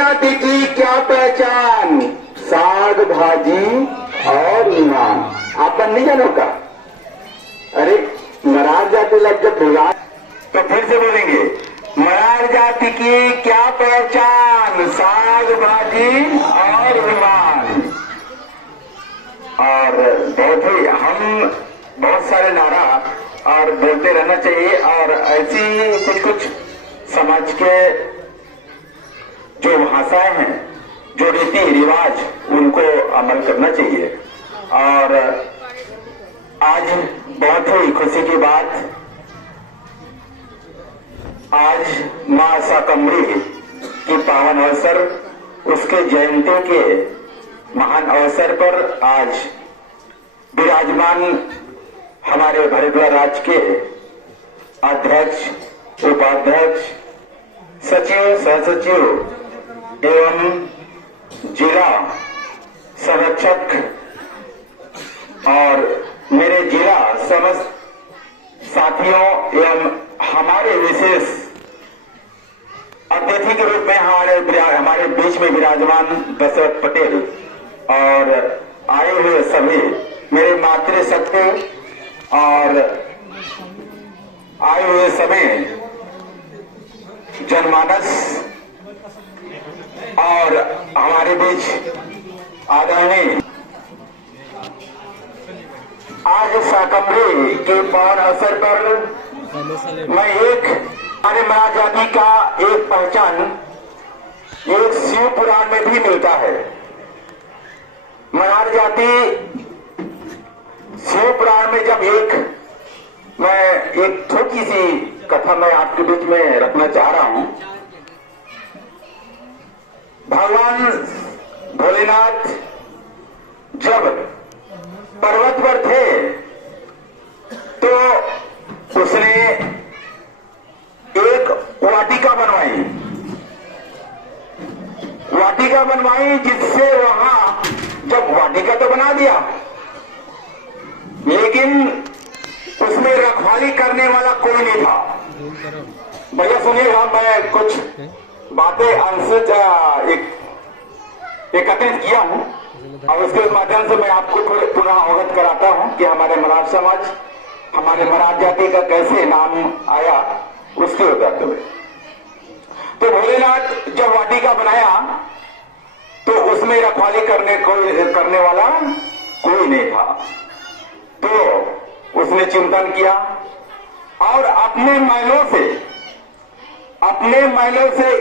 जाति की क्या पहचान, साग भाजी और ईमान। आप नहीं जानो का? अरे मरार जाति लग जब भुला तो फिर से बोलेंगे, मरार जाति की क्या पहचान, साग भाजी और ईमान। और बहुत ही हम बहुत सारे नारा और बोलते रहना चाहिए, और ऐसी कुछ कुछ समाज के जो भाषाएं हैं, जो रीति रिवाज, उनको अमल करना चाहिए। और आज बहुत ही खुशी की बात, आज मां शाकंभरी की पावन अवसर, उसके जयंती के महान अवसर पर आज विराजमान हमारे भरद्वाज राज्य के अध्यक्ष, उपाध्यक्ष, सचिव, सहसचिव एवं जिला संरक्षक और मेरे जिला समस्त साथियों एवं हमारे विशेष अतिथि के रूप में हमारे बीच में विराजमान दशरथ पटेल और आए हुए सभी मेरे मातृशक्ति और आए हुए सभी जनमानस और हमारे बीच आदरणीय आज शाकंभरी के पावन अवसर पर मैं एक हमारे मरार जाति का एक पहचान एक शिव पुराण में भी मिलता है। मरार जाति शिव पुराण में जब मैं एक छोटी सी कथा मैं आपके बीच में रखना चाह रहा हूं। भगवान भोलेनाथ जब पर्वत पर थे तो उसने एक वाटिका बनवाई जिससे वहां जब वाटिका तो बना दिया, लेकिन उसमें रखवाली करने वाला कोई नहीं था। भैया सुनिएगा, मैं कुछ बातें अंश एकत्रित किया हूं और उसके माध्यम से मैं आपको थोड़े पुनः अवगत कराता हूं कि हमारे मरार समाज, हमारे मरार जाति का कैसे नाम आया उसके उदाहरण में। तो भोलेनाथ जब वाटिका बनाया तो उसमें रखवाली करने वाला कोई नहीं था। तो उसने चिंतन किया और अपने मैलों से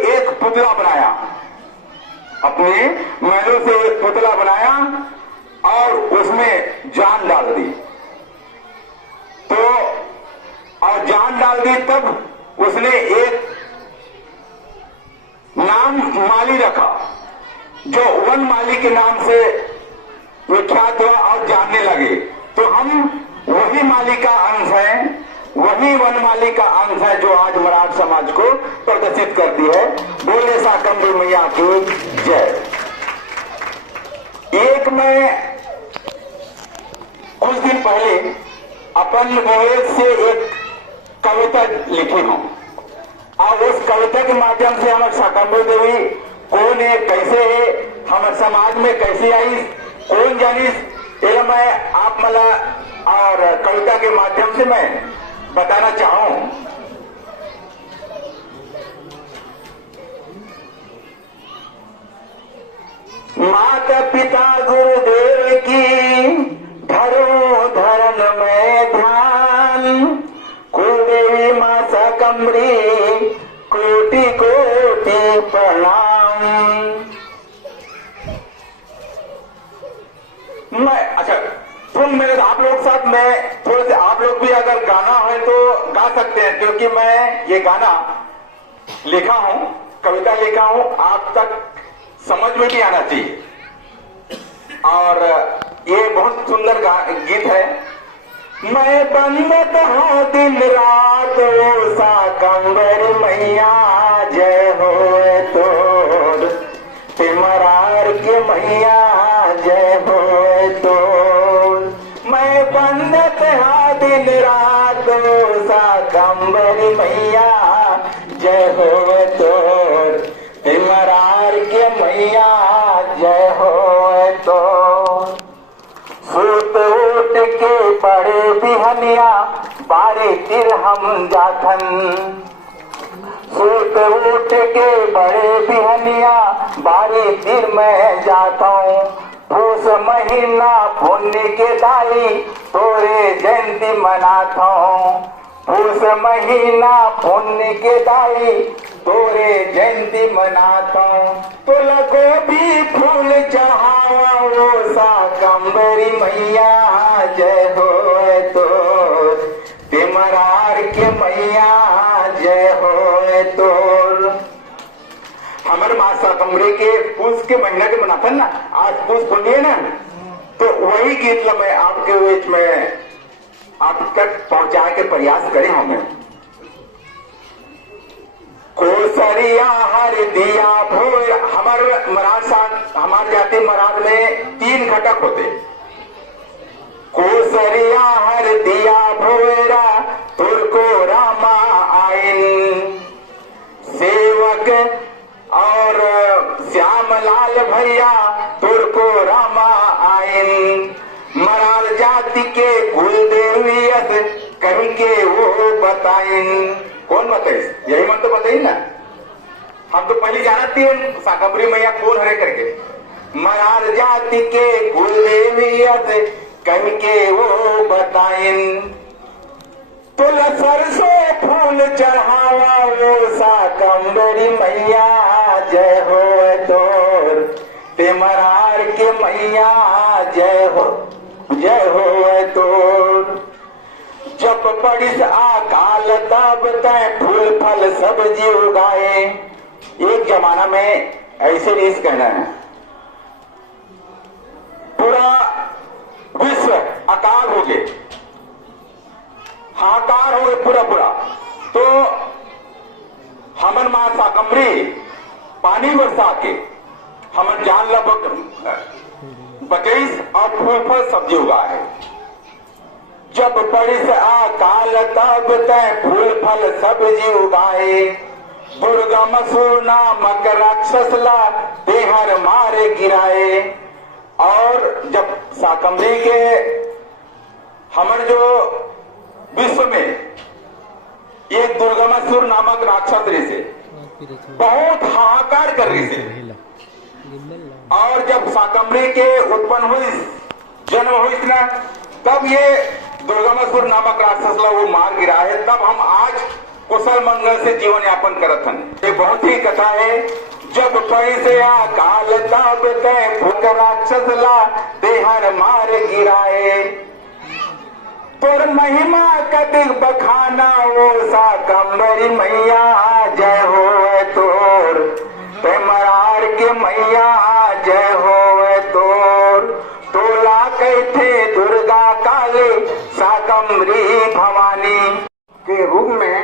एक पुतला बनाया और उसमें जान डाल दी। तो और जान डाल दी तब उसने एक नाम माली रखा, जो वन माली के नाम से विख्यात हुआ और जानने लगे। तो हम वही माली का अंश है, वही वनमाली का अंश है जो आज मरार समाज को प्रदर्शित करती है। बोले शाकंभरी मैया की जय। एक मैं कुछ दिन पहले अपन विवेक से एक कविता लिखी हूं और उस कविता के माध्यम से हमारे शाकंभरी देवी कौन है, कैसे है, हमारे समाज में कैसे आई, कौन जानिस, ये मैं आप मला और कविता के माध्यम से मैं बताना चाहूं। माता पिता गुरुदेव की धरो धरन में ध्यान, कुलदेवी मां शाकंभरी कोटि कोटि प्रणाम। मैं अच्छा तुम मेरे आप लोग साथ में थोड़े से आप लोग भी अगर गाना है तो गा सकते हैं, क्योंकि मैं ये गाना लिखा हूं, कविता लिखा हूं, आप तक समझ में भी आना चाहिए। और ये बहुत सुंदर गीत है। मैं बंदत हूं दिन रात ओ शाकंभरी मैया जय हो तोर, मरार के मैया जय हो तोर। मैं बंदत हूं दिन रात ओ शाकंभरी मैया जय हो तोर, मरार के बिहनिया बारी तिर हम जाथन। सूत उठ के बड़े बिहनिया बारी तिर में जाता हूँ। पूस महीना पुण्य के दाई तोरे जयंती मनाता हूँ। पूस महीना पुण्य के दाई तोरे जयंती मनाता हूँ। तो लगो भी फूल चढ़ावा वो शाकंभरी मैया जय हो तो तिमरार के मैया जय हो तो। हमारे माँ शाकंभरी के पूस के महीना के मनाथन ना, आज पूस पुण्य है ना, तो वही गीत मैं आपके बीच में आप तक पहुंचाने के प्रयास करे हमें। कोसरिया हर दिया भोर, हमारे मराठ साथ हमारे जाति मराठ में 3 घटक होते। कोसरिया हर दिया भोरा तुरको रामा आइन। सेवक और श्यामलाल भैया तुरको रामा आइन। मराल जाति के कुल देवियत कहीं के वो बताइन। कौन बताइए? यही मन तो बताइए ना, हम तो पहले जानती है शाकंभरी मैया कौन हरे करके। मराल जाति के कुल देवियत कहीं के वो बताइन। तुल सरसों फूल चढ़ावा वो शाकंभरी मैया जय हो तोर तिमरार के मैया जय हो तोर। जब पड़िस आकाल तब तय फूल फल सब्जी उगाए। एक जमाना में ऐसे रीस कहना है, पूरा विश्व अकाल हो गए, हाहाकार हो गए पूरा, तो हमन मां शाकंभरी पानी बरसा के हमन जान लगभग बगीच और फूल फल सब्जी उगाए। जब पड़िस आकाल तब तय फूल फल सब्जी उगाए। दुर्गा मसूर नामक राक्षस ला तेहर मारे गिराए। और जब शाकंभरी के हमर जो विश्व में एक दुर्गा मसूर नामक राक्षस रही से बहुत हाहाकार कर रही से, और जब शाकंभरी के उत्पन्न हुई जन्म हुई ना, तब ये दुर्गा मसूर नामक राक्षस ला वो मार गिरा है। तब हम आज कुशल मंगल से जीवन यापन करत हन। ये बहुत ही कथा है। जब पैसे आकाल तब तय फूल राक्षस ला देहर मार गिराए। तोर महिमा कदिक बखाना वो शाकंभरी मैया जय हो तोर तिमरार के मैया जय हो तोर। तोला कहते दुर्गा काली शाकंभरी भवानी के रूप में,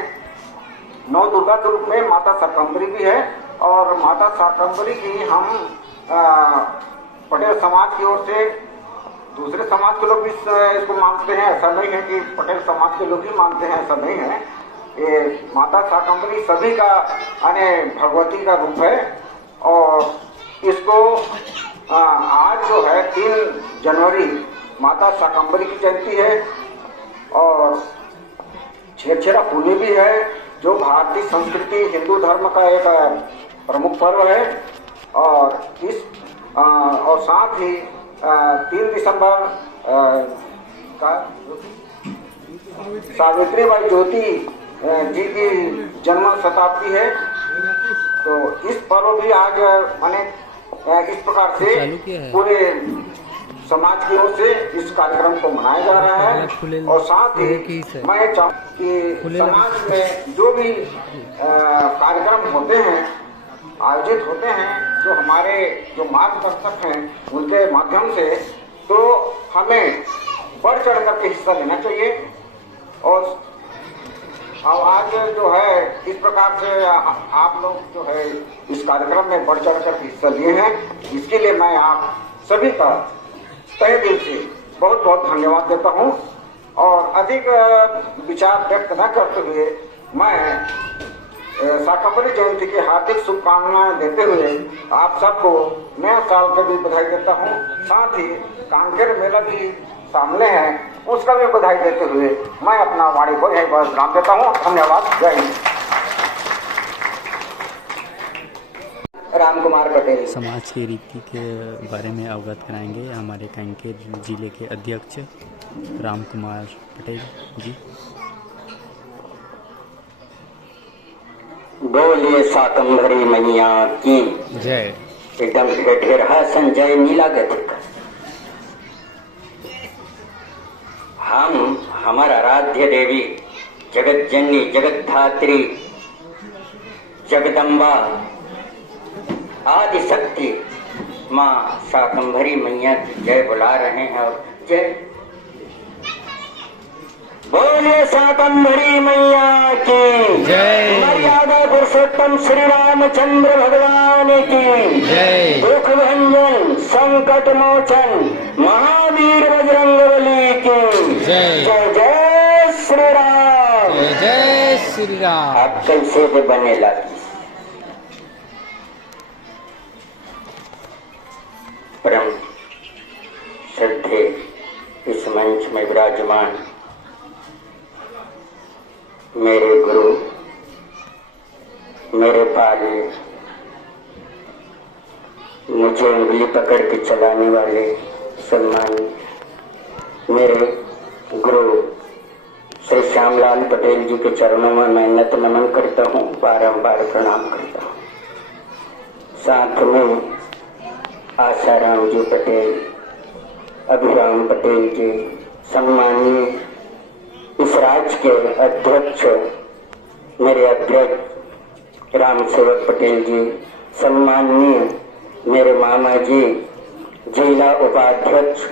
9 दुर्गा के रूप में माता शाकंभरी भी है। और माता शाकंभरी की हम पटेल समाज की ओर से, दूसरे समाज के लोग भी इसको मानते हैं, ऐसा नहीं है कि पटेल समाज के लोग ही मानते हैं, ऐसा नहीं है। ये माता शाकंभरी सभी का भगवती का रूप है। और इसको आज जो है 3 जनवरी माता शाकंभरी की जयंती है। और छेरछेरा पुण्य भी है, जो भारतीय संस्कृति हिंदू धर्म का एक प्रमुख पर्व है। और और साथ ही 3 दिसंबर का सावित्रीबाई ज्योति जी की जन्म शताब्दी है। तो इस पर्व भी आज माने इस प्रकार से पूरे समाज की ओर से इस कार्यक्रम को मनाया जा रहा है। और साथ ही मैं चाहूँ कि समाज में जो भी कार्यक्रम होते हैं, आयोजित होते हैं, जो हमारे जो मार्गदर्शक हैं उनके माध्यम से, तो हमें बढ़ चढ़ करके हिस्सा लेना चाहिए। और आज जो है इस प्रकार से आप लोग जो है इस कार्यक्रम में बढ़ चढ़ कर हिस्सा लिए हैं, इसके लिए मैं आप सभी का तहे दिल से बहुत बहुत धन्यवाद देता हूं। और अधिक विचार व्यक्त न करते हुए मैं शाकंभरी जयंती की हार्दिक शुभकामनाएं देते हुए आप सबको नया साल की भी बधाई देता हूं। साथ ही कांकेर मेला भी सामने हैं उसका भी बधाई देते हुए मैं अपना वाणी को यहीं पर विराम देता हूँ। धन्यवाद। जय हिंद। राम कुमार पटेल समाज की रीति के बारे में अवगत कराएंगे हमारे कांकेर जिले के अध्यक्ष राम कुमार पटेल जी। बोलिए शाकंभरी मैया की जय। एकदम ढेर संजय नीला गतिक। हम हमारा आराध्य देवी जगत जननी जगत धात्री जगदम्बा आदि शक्ति माँ शाकंभरी मैया की जय बुला रहे हैं। और जय बोलिए शाकंभरी मैया की जय। मर्यादा पुरुषोत्तम श्री रामचंद्र भगवान की जय। दुख भंजन संकट मोचन महावीर बजरंगबली की जय। जय जय श्री राम। जय जय श्री राम। आप कैसे भी बने लागी परम श्रद्धे इस मंच में विराजमान मेरे गुरु मेरे पाले मुझे उंगली पकड़ के चलाने वाले सम्मानी मेरे गुरु श्री श्यामलाल पटेल जी के चरणों में मैं नत नमन करता हूँ, बारंबार प्रणाम करता हूँ। साथ में आशाराम जी पटेल, अभिराम पटेल जी, सम्मानीय इस राज्य के अध्यक्ष मेरे अध्यक्ष राम सेवक पटेल जी, सम्माननीय मेरे मामा जी जिला उपाध्यक्ष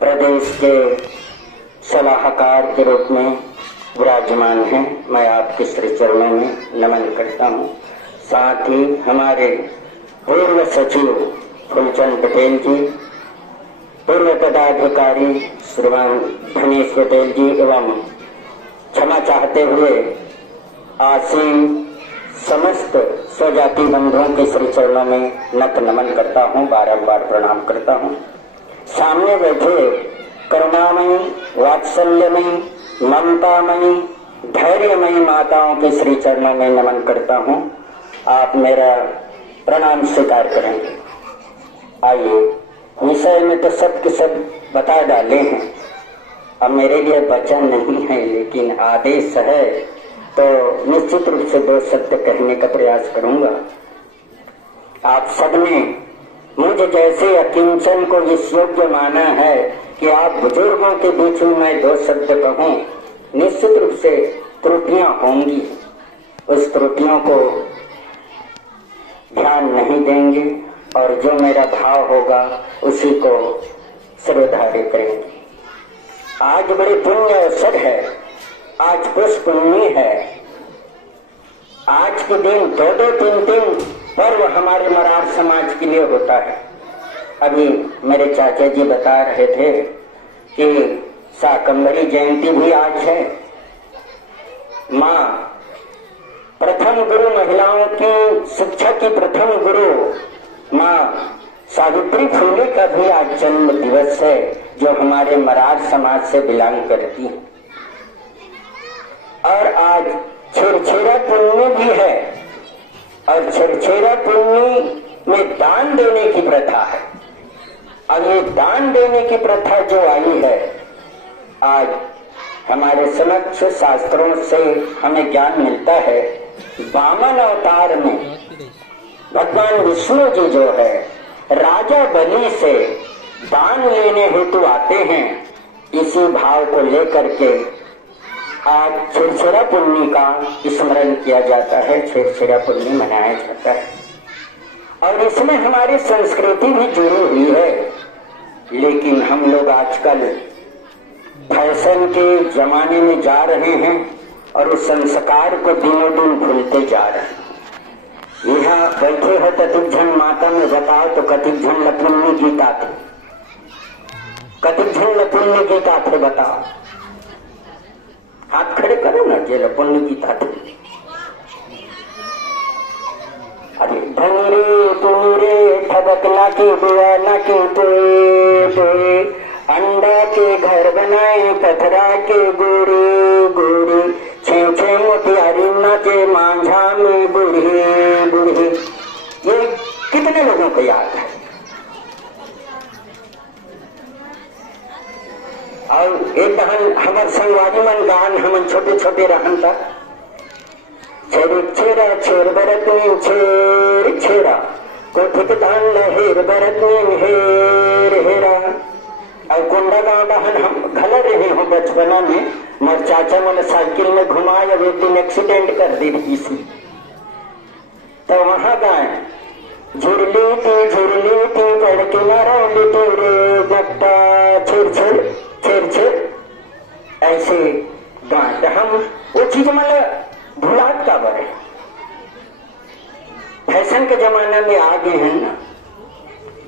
प्रदेश के सलाहकार के रूप में विराजमान हैं, मैं आपके श्री चरणों में नमन करता हूँ। साथ ही हमारे पूर्व सचिव फूलचंद पटेल जी, पूर्व पदाधिकारी श्रीमान धनेश पटेल जी एवं क्षमा चाहते हुए आसीन समस्त स्वजाति बंधुओं के श्री चरणों में नत नमन करता हूँ, बारंबार प्रणाम करता हूँ। सामने बैठे करुणामयी, वात्सल्यमयी, ममतामयी, धैर्यमयी माताओं के श्री चरणों में नमन करता हूँ। आप मेरा प्रणाम स्वीकार करेंगे। आइए, विषय में तो सब के सब बता डाले हैं, अब मेरे लिए वचन नहीं है, लेकिन आदेश है तो निश्चित रूप से दो शब्द कहने का प्रयास करूंगा। आप सबने मुझे जैसे अकिंचन को इस योग्य माना है कि आप बुजुर्गों के बीच में मैं दो शब्द कहूं, निश्चित रूप से त्रुटियां होंगी, उस त्रुटियों को ध्यान नहीं देंगे और जो मेरा भाव होगा उसी को श्रद्धार्य करेंगे। आज बड़े पुण्य अवसर है, आज पुष्पुण्य है। आज के दिन दो दो तीन तीन पर्व हमारे मरार समाज के लिए होता है। अभी मेरे चाचा जी बता रहे थे कि शाकंभरी जयंती भी आज है। माँ प्रथम गुरु, महिलाओं की शिक्षा की प्रथम गुरु माँ सावित्री फुले का भी आज जन्म दिवस है, जो हमारे मरार समाज से बिलोंग करती है। और आज छेरछेरा पुण्य भी है, और छेरछेरा पुण्य में दान देने की प्रथा है। और ये दान देने की प्रथा जो आई है, आज हमारे समक्ष शास्त्रों से हमें ज्ञान मिलता है। वामन अवतार में भगवान विष्णु जी जो है राजा बलि से दान लेने हेतु आते हैं। इसी भाव को लेकर के आज छेरछेरा पुण्य का स्मरण किया जाता है, छेरछेरा पुण्य मनाया जाता है। और इसमें हमारी संस्कृति भी जुड़ी हुई है, लेकिन हम लोग आजकल फैशन के जमाने में जा रहे हैं और उस संस्कार को दिनों दिन भूलते जा रहे हैं। यहाँ बैठे हो कतिक झन माता में बताओ तो कतिक झन लपुण्य गीता थे, कतिक झन लपुण्य गीता थे बताओ, हाथ खड़े करो ना जे लपुण्य गीता थे। अरे धन रे तुम रे कबक ना की बुआ ना की पोए अंडा के घर बनाए पथरा के गोरे गोरे छे मोतियारी नाचे मांझा में बूढ़े बूढ़े। ये कितने लोगों को याद है? और एक हमार संगवारी मन गान हमन छोटे छोटे रहन था, छेरा छेर बरत में छेर छेरा कोठिक धान लहेर बरत में हेर हेरा। और कुंडा गाँव डहन हम घल रहे हो बचपना में, मोर चाचा मन साइकिल में घुमाए, अब एक दिन एक्सीडेंट कर दी इसी, तो वहां गाय झुरली थी पढ़ के मारा रे नकटा छेर छेर छेर छेर ऐसे गाय। हम वो चीज मतलब भुलात का बड़े फैशन के जमाना में आ गए हैं ना,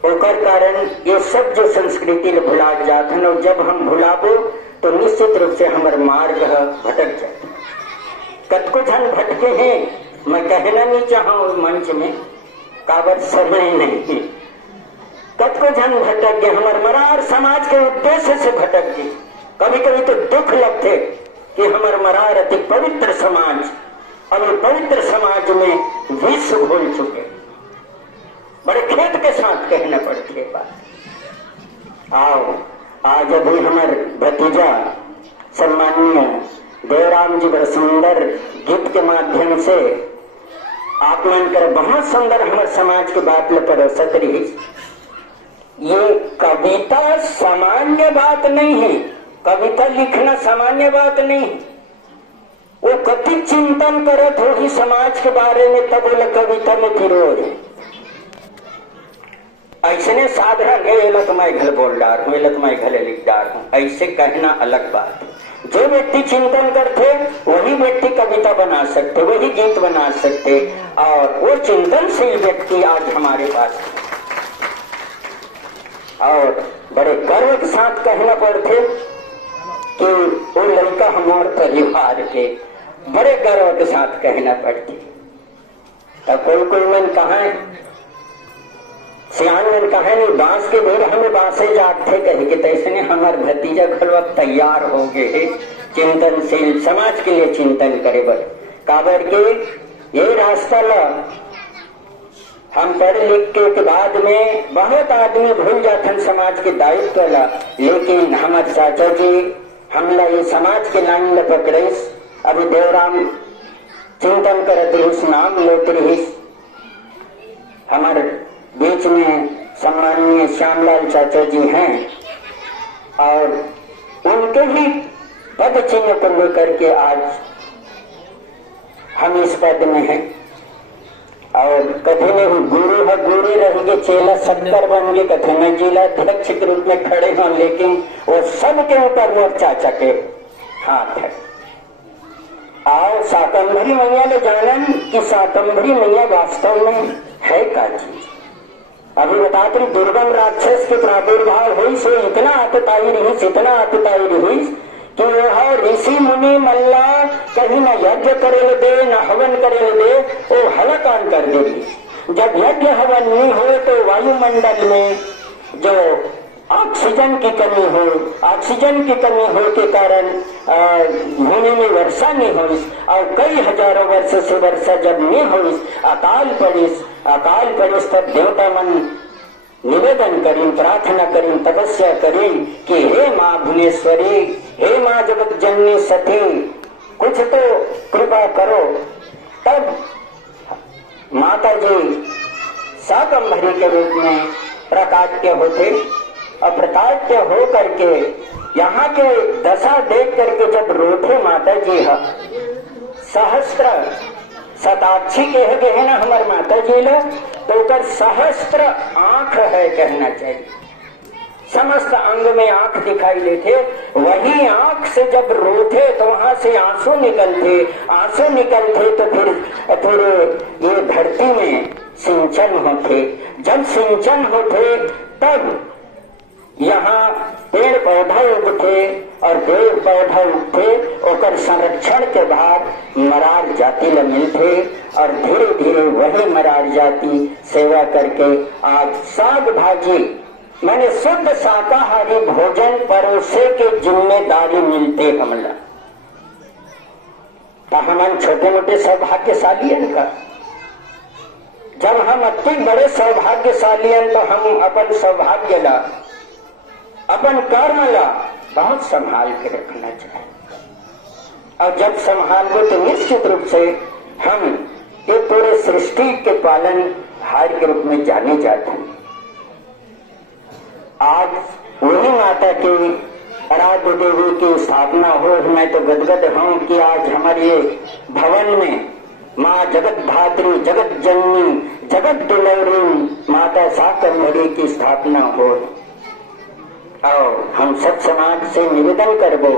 ओकर कारण ये सब जो संस्कृति ले भुला जाते हैं, और जब हम भुलाबो तो निश्चित रूप से हमारे मार्ग भटक जाते। कतको जन भटके हैं, मैं कहना नहीं चाहूँ मंच में, काबर समय नहीं है। कतको जन भटक गए, हमारे मरार समाज के उद्देश्य से भटक गए। कभी कभी तो दुख लगते कि हमारे मरार अति पवित्र समाज, अब पवित्र समाज में विष घोल चुके। बड़े खेत के साथ कहना पड़ती है बात। आओ आज अभी हमारे भतीजा सम्माननीय देवराम जी बड़े सुंदर गीत के माध्यम से आप मन कर बहुत सुंदर हमारे समाज की बात ले परोसत रही। ये कविता सामान्य बात नहीं है, कविता लिखना सामान्य बात नहीं। वो कति चिंतन करत हो ही समाज के बारे में, तब बोले कविता में फिरोज ऐसने साधारण है, तो मैं घर बोल डार हूँ, तो मैं घर लिख डार हूँ, ऐसे कहना अलग बात है। जो व्यक्ति चिंतन करते वही व्यक्ति कविता बना सकते, वही गीत बना सकते, और वो चिंतनशील व्यक्ति आज हमारे पास है। और बड़े गर्व के साथ कहना पड़ते कि वो लड़का हमारे परिवार के, बड़े गर्व के साथ कहना पड़ती। तब कोई मन कहा है, सियान मन कहा नहीं, बांस के भेड़ हमें बांसे जाते कहे कि तैसने हमारे भतीजा खलवा तैयार हो गए चिंतनशील समाज के लिए चिंतन करे बर। काबर के ये रास्ता ला हम पढ़ लिख के बाद में बहुत आदमी भूल जाते समाज के दायित्व ला, लेकिन हमारे चाचा जी हमला ये समाज के लाइन में पकड़े। अभी देवराम चिंतन करत रहीस, नाम लेते रहीस। हमारे बीच में सम्माननीय श्यामलाल चाचा जी हैं, और उनके ही पद चिन्ह को लेकर के आज हम इस पद में हैं। और कभी नहीं गुरु है, गुरु रहेंगे, चेला 70 बन गए, कथे में जिला अध्यक्ष के रूप में खड़े हों, लेकिन वो सबके ऊपर मोर चाचा के हाथ है। और शाकंभरी मैया ले जानन कि शाकंभरी मैया वास्तव में है का चीज। अभी बताते दुर्गम राक्षस के प्रादुर्भाव हुई से इतना आतताई रही कि वह ऋषि मुनि मल्ला कहीं न यज्ञ करे दे न हवन करे दे, वो हलाकान कर देगी। जब यज्ञ हवन नहीं हो तो वायुमंडल में जो ऑक्सीजन की कमी हो के कारण भूमि में वर्षा नहीं हुई, और कई हजारों वर्ष से वर्षा जब नहीं हुई, अकाल पड़िस तब देवता मन निवेदन करें, प्रार्थना करें, तपस्या करें कि हे माँ भुवनेश्वरी, हे माँ जगत जननी सती, कुछ तो कृपा करो। तब माता जी शाकंभरी के रूप में प्रकाट्य होते, और प्रकाट्य हो करके यहाँ के दशा देख करके जब रोते माता जी सहस्त्र शताक्षी कह गए ना हमारे माता जी ला, तो उधर सहस्त्र आंख है कहना चाहिए। समस्त अंग में आंख दिखाई देते, वही आंख से जब रोते तो वहां से आंसू निकलते तो फिर ये धरती में सिंचन होते। जब सिंचन होते तब यहाँ पेड़ पौधा उगथे और पेड़ पौधा उगथे ओकर संरक्षण के बाद मरार जाति ल मिलथे और धीरे धीरे वही मरार जाति सेवा करके आज साग भाजी मैंने शुद्ध शाकाहारी भोजन परोसे के जिम्मेदारी मिलते हमला। तो हम छोटे मोटे सौभाग्यशाली हैं का, जब हम अति बड़े सौभाग्यशाली हैं तो हम अपन सौभाग्य ला अपन कर्म ला बहुत संभाल के रखना चाहिए। और जब संभालो तो निश्चित रूप से हम ये पूरे सृष्टि के पालन हार के रूप में जाने जाते हैं। आज वही माता की आराध्य देवी की स्थापना हो, मैं तो गदगद हूँ कि आज हमारे भवन में माँ जगत धात्री जगत जननी जगत दुलौरी माता शाकंभरी की स्थापना हो। और हम सब समाज से निवेदन करबो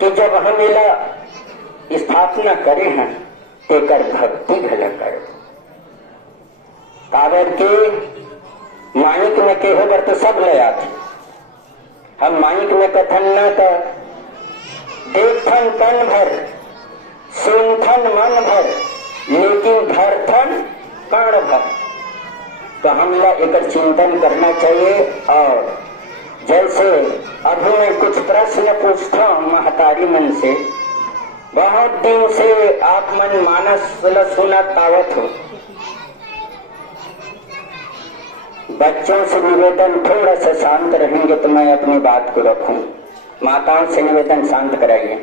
कि जब हम इला स्थापना करे हैं तेकर भक्ति भला करो। काबर के माइक में केहो बर तो सब ले आते, हम माइक में कथन न तो देखथन तन भर सुनथन मन भर लेकिन धरथन कण भर। तो हमला एक चिंतन करना चाहिए। और जैसे अभी मैं कुछ प्रश्न पूछता हूँ महतारी मन से, बहुत दिन से आप मन मानस सुना तावत हो। बच्चों से निवेदन थोड़ा सा शांत रहेंगे तो मैं अपनी बात को रखूं। माताओं से निवेदन शांत कराइए।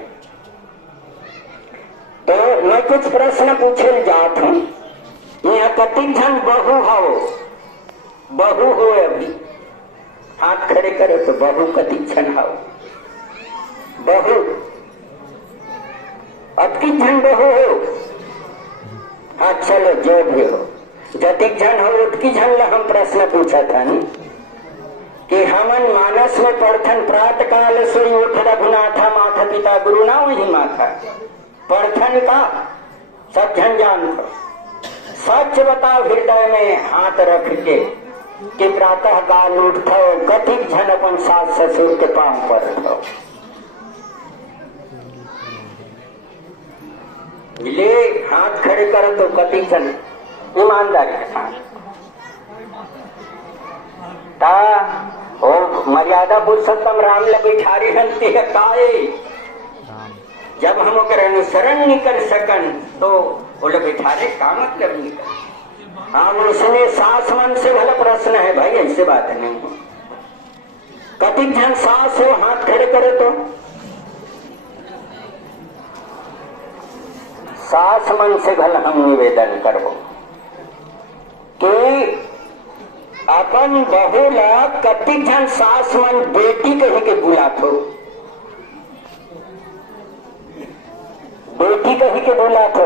तो मैं कुछ प्रश्न पूछे जात हूँ। यहाँ कतिक जन बहू हो अभी हाथ खड़े करे तो बहू कतिक जन हो बहू अब की जन बहू हो। हाँ चलो जो भी हो जतिक जन हो उतकी जन ला हम प्रश्न पूछा था नहीं कि हमन मानस में पढ़थन प्रात काल सोई उठ रघुनाथा माता पिता गुरु ना वही माथा पढ़थन का सब जन जान को सच बताओ हृदय में हाथ रख के कि प्रातः काल उठो कतिक जन अपन सास ससुर के पांव पर रखो। ले हाथ खड़े करो तो कतिक जन ईमानदारी के साथ ता ओ मर्यादा पुरुषोत्तम राम ले बैठारी हंती है ताए। जब हम अनुसरण नहीं कर सकन तो बोले बैठारे का मतलब नहीं कर। हाँ उसने सास मन से भला प्रश्न है भाई, ऐसे बात नहीं है। कतिक जन सास हो हाथ खड़े करे तो सास मन से भला हम निवेदन करो कि अपन बहू ला कतिक जन सास मन बेटी कही के बुलात हो, बेटी कही के बुलात हो।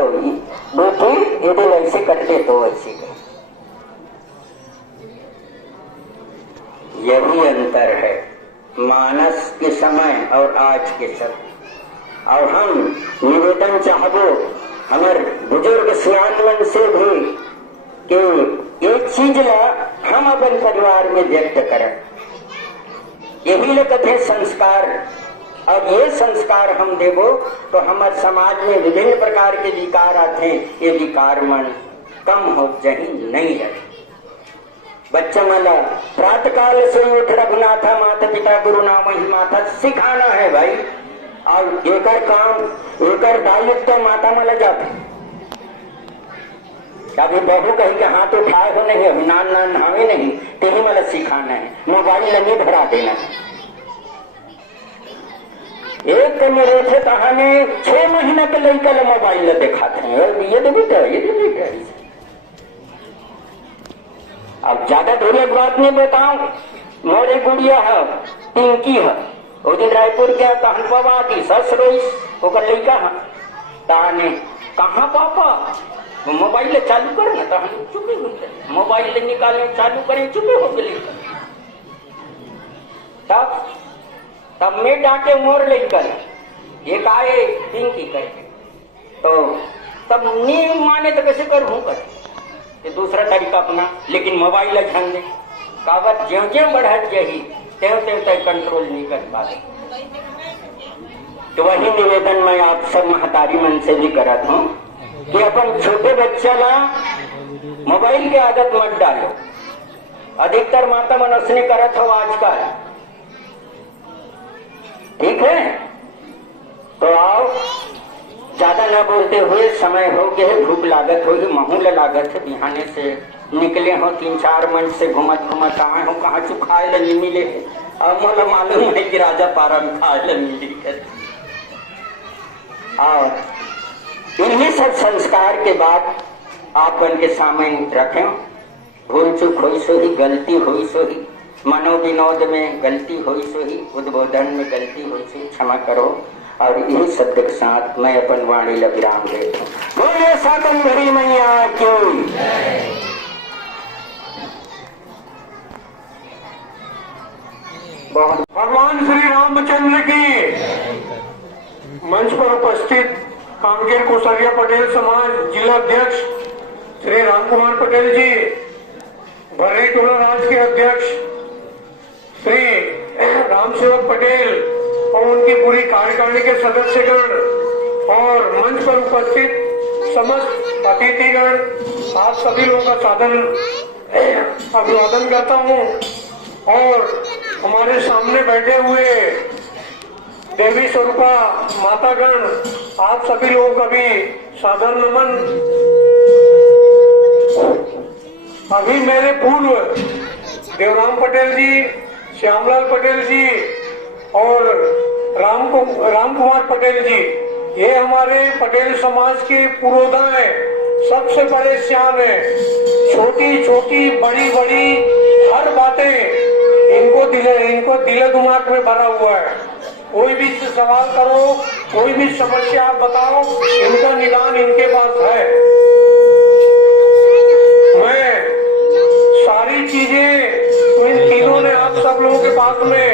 बेटी यदि ऐसे कर दे तो ऐसे कर। यही अंतर है मानस के समय और आज के समय। और हम निवेदन चाहबो हमारे बुजुर्ग सियान मन से भी कि एक चीज ला हम अपन परिवार में व्यक्त करें। यही ले कथे संस्कार। और ये संस्कार हम देवो तो हमारे समाज में विभिन्न प्रकार के विकार आते हैं। ये विकार मन कम हो जही नहीं रहे। बच्चा मला प्रातः काल से उठ रघुनाथा माता पिता गुरु नाम वही माता सिखाना है भाई। और एकर काम एकर दायित्व तो माता मला जाते। अभी बहू कहीं के हाथ उठाए हो नहीं, अभी नान नहावे नहीं, तेही मला सिखाना है। मोबाइल नहीं धरा देना है। एक मेरे थे कहानी 6 महीना के लड़का मोबाइल दिखाते हैं। ये तो बेटा ये तो बेटा। अब ज्यादा दूर बात नहीं बताऊं। मोरे गुड़िया है पिंकी है, वो दिन रायपुर गया तहन पापा की सस रोई ओकर लड़का है तहने कहाँ पापा वो मोबाइल चालू कर ना तहन चुपे हो गए। मोबाइल निकाले चालू करें चुपे हो गए। तब मैं डांटे मोर लेकर एक आए पिंकी करके तो तब नहीं माने तो कैसे करूं कर ये दूसरा तरीका अपना। लेकिन मोबाइल ध्यान दे कागज ज्यों ज्यों बढ़त जही त्यों तक कंट्रोल नहीं कर पाते। तो वही निवेदन मैं आप सब महतारी मन से भी करत हूँ कि अपन छोटे बच्चा ला मोबाइल की आदत मत डालो। अधिकतर माता मनुष्य करत हो आजकल, ठीक है। तो आओ, ज्यादा न बोलते हुए, समय हो गए, भूख लागत होगी, महूल लागत है, बिहाने से निकले हो 3-4 मिनट से घुमत घुमत आए हो, कहाँ चु खाए ल नहीं मिले। अब मोला मालूम है कि राजा पारा में खाए ल मिली। और इन्हीं सब संस्कार के बाद आप बन के सामने रखें। भूल चूक हुई सो ही, गलती हुई सो ही, मनोविनोद में गलती हुई सो ही, उद्बोधन में गलती हुई सो क्षमा करो। और इन्हीं शब्द के साथ मैं अपन वाणी ला विराम देता हूँ। बोले शाकंभरी मैया की। भगवान श्री रामचंद्र की। मंच पर उपस्थित कांकेर कोसरिया पटेल समाज जिला अध्यक्ष श्री राम कुमार पटेल जी, भर्री टोला राज के अध्यक्ष श्री राम सेवक पटेल और उनकी पूरी कार्यकारिणी के सदस्यगण और मंच पर उपस्थित समस्त अतिथिगण, आप सभी लोगों का सादर अभिवादन करता हूँ। और हमारे सामने बैठे हुए देवी स्वरूपा मातागण, आप सभी लोगों का भी सादर नमन। अभी मेरे पूर्व देवराम पटेल जी, श्यामलाल पटेल जी और राम कुमार पटेल जी, ये हमारे पटेल समाज के पुरोधा है, सबसे बड़े श्याम है। छोटी छोटी बड़ी बड़ी हर बातें इनको दिले दिमाग में भरा हुआ है। कोई भी सवाल करो, कोई भी समस्या आप बताओ, इनका निदान इनके पास है। मैं सारी चीजें इन तीनों ने आप सब लोगों के पास में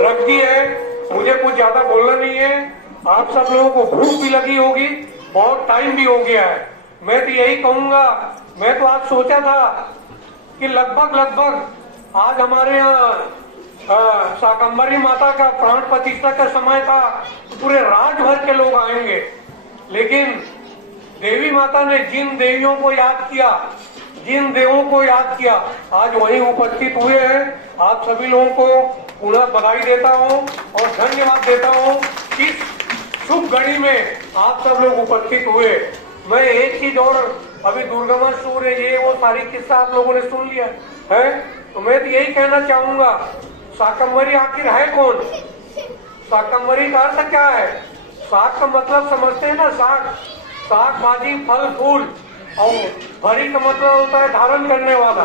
रख दी है। मुझे कुछ ज्यादा बोलना नहीं है। आप सब लोगों को भूख भी लगी होगी, बहुत टाइम भी हो गया है। मैं तो यही कहूंगा, मैं तो आज सोचा था कि लगभग आज हमारे यहाँ शाकंभरी माता का प्राण प्रतिष्ठा का समय था, पूरे राज भर के लोग आएंगे। लेकिन देवी माता ने जिन देवियों को याद किया, जिन देवों को याद किया, आज वहीं उपस्थित हुए हैं। आप सभी लोगों को पुनः बधाई देता हूं और धन्यवाद देता हूं कि शुभ घड़ी में आप सब लोग उपस्थित हुए। मैं एक चीज और, अभी दुर्गमा सूर्य ये वो सारी किस्सा आप लोगों ने सुन लिया है, तो मैं तो यही कहना चाहूंगा, शाकंभरी आखिर है कौन? शाकंभरी का अर्थ क्या है? शाक का मतलब समझते हैं ना, शाक भाजी फल फूल, और भरी का मतलब होता है धारण करने वाला।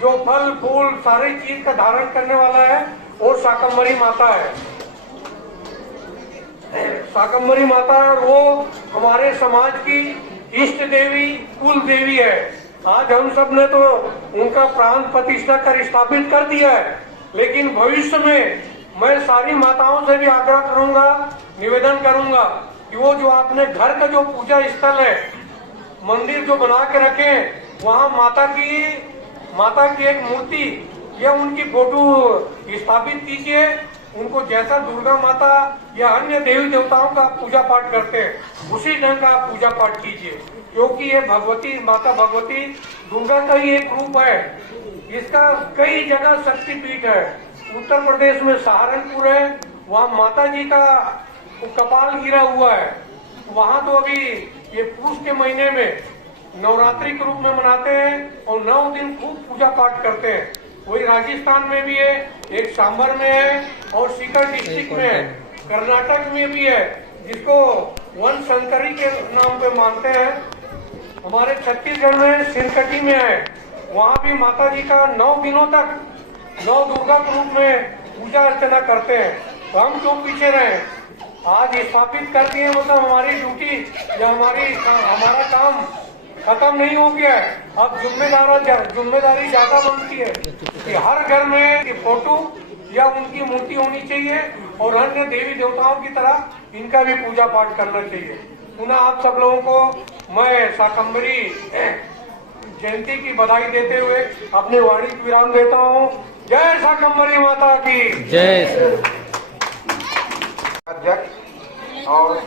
जो फल फूल सारी चीज का धारण करने वाला है वो शाकंभरी माता है। शाकंभरी माता वो हमारे समाज की इष्ट देवी, कुल देवी है। आज हम सब ने तो उनका प्राण प्रतिष्ठा कर स्थापित कर दिया है, लेकिन भविष्य में मैं सारी माताओं से भी आग्रह करूंगा, निवेदन करूंगा कि वो जो आपने घर का जो पूजा स्थल है, मंदिर जो बना के रखे, वहाँ माता की एक मूर्ति या उनकी फोटो स्थापित कीजिए। उनको जैसा दुर्गा माता या अन्य देवी देवताओं का पूजा पाठ करते हैं, उसी ढंग का आप पूजा पाठ कीजिए, क्योंकि ये भगवती माता भगवती दुर्गा का ही एक रूप है। इसका कई जगह शक्तिपीठ है। उत्तर प्रदेश में सहारनपुर है, वहाँ माता जी का कपाल गिरा हुआ है। वहाँ तो अभी ये पुष के महीने में नवरात्रि के रूप में मनाते हैं और 9 दिन खूब पूजा पाठ करते हैं। वही राजस्थान में भी है, एक सांबर में है और सीकर डिस्ट्रिक्ट में है, कर्नाटक में भी है, जिसको वन शंकरी के नाम पे मानते हैं। हमारे छत्तीसगढ़ में सिरकटी में है, वहाँ भी माता जी का 9 दिनों तक 9 दुर्गा के रूप में पूजा अर्चना करते हैं। तो हम क्यों पीछे रहे? आज स्थापित कर दिए, मतलब हमारी ड्यूटी या हमारा काम खत्म नहीं हो गया है। अब जिम्मेदारी ज्यादा बनती है कि हर घर में की फोटो या उनकी मूर्ति होनी चाहिए और अन्य देवी देवताओं की तरह इनका भी पूजा पाठ करना चाहिए। पुनः आप सब लोगों को मैं शाकंभरी जयंती की बधाई देते हुए अपनी वाणी को विराम देता हूँ। जय शाकंभरी माता की जय। अध्यक्ष और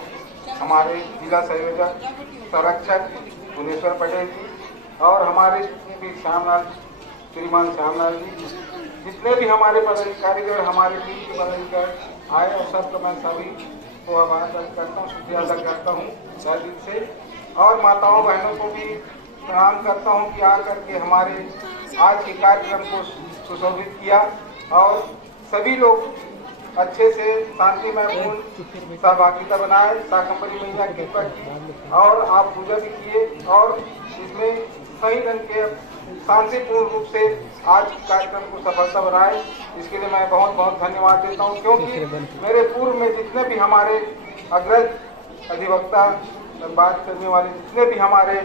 हमारे जिला संयोजक संरक्षक भुवनेश्वर पटेल जी और हमारे जितने भी श्रीमान श्यामलाल जी, जितने भी हमारे पदाधिकारी और हमारे टीम के पदाधिकारी आए और सबको मैं सभी को आभार व्यक्त करता हूँ, शुक्रिया अदा करता हूँ तहे दिल से। और माताओं बहनों को भी प्रणाम करता हूँ कि आकर के हमारे आज के कार्यक्रम को सुशोभित किया और सभी लोग अच्छे से शांतिमय पूर्ण सहभागिता बनाए, शाकंभरी मैया के प्रति, और आप पूजा भी किए और इसमें सही ढंग के शांतिपूर्ण रूप से आज कार्यक्रम को सफलता बनाए। इसके लिए मैं बहुत बहुत धन्यवाद देता हूं, क्योंकि मेरे पूर्व में जितने भी हमारे अग्रज अधिवक्ता बात करने वाले जितने भी हमारे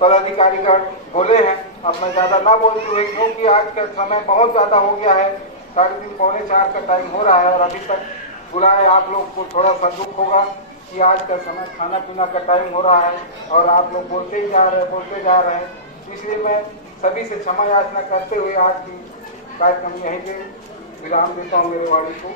पदाधिकारीगण बोले हैं, अब मैं ज़्यादा ना बोलते हुए, क्योंकि आज का समय बहुत ज़्यादा हो गया है, 3:30 पौने 4 का टाइम हो रहा है और अभी तक बुलाए आप लोग को थोड़ा सा दुख होगा कि आज का समय खाना पीना का टाइम हो रहा है और आप लोग बोलते ही जा रहे हैं। इसलिए मैं सभी से क्षमा याचना करते हुए आज की कार्यक्रम यहीं पे विराम देता हूँ मेरे वाणी को।